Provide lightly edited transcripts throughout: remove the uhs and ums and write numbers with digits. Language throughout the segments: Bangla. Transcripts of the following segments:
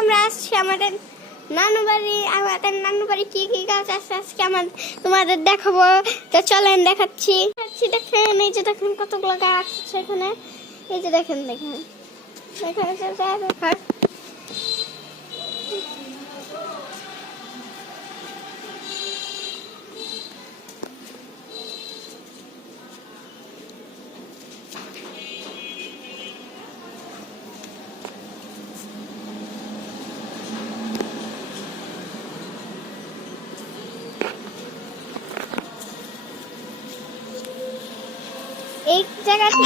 আমরা আসছি আমাদের নানু বাড়ি কি কি গাছ আছে আজকে তোমাদের দেখাবো। তো চলেন দেখাচ্ছি। দেখেন এই যে দেখেন কতগুলো গাছ আছে এখানে। এই যে দেখেন এই জায়গাটা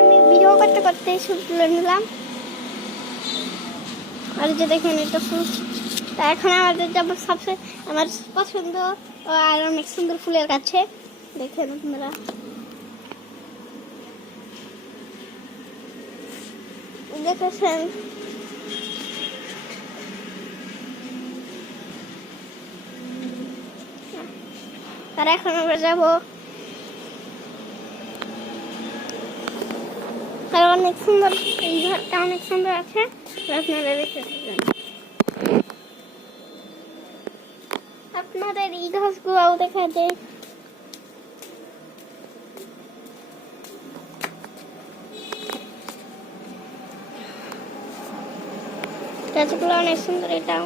আমি ভিডিও করতে করতে শুট তুলে নিলাম। আর যে দেখেন এটা ফুল। তা এখন আমাদের যাবো সবচেয়ে আমার পছন্দ আর অনেক সুন্দর ফুলের কাছে। দেখেন আপনারা দেখেছেন তার এখন আমরা যাবো। আর অনেক সুন্দর এই ঘরটা অনেক সুন্দর আছে আপনারা দেখতে থাকবেন। আপনাদের এই গাছগুলোও দেখা যায়। গাছগুলো অনেক সুন্দর। এটাও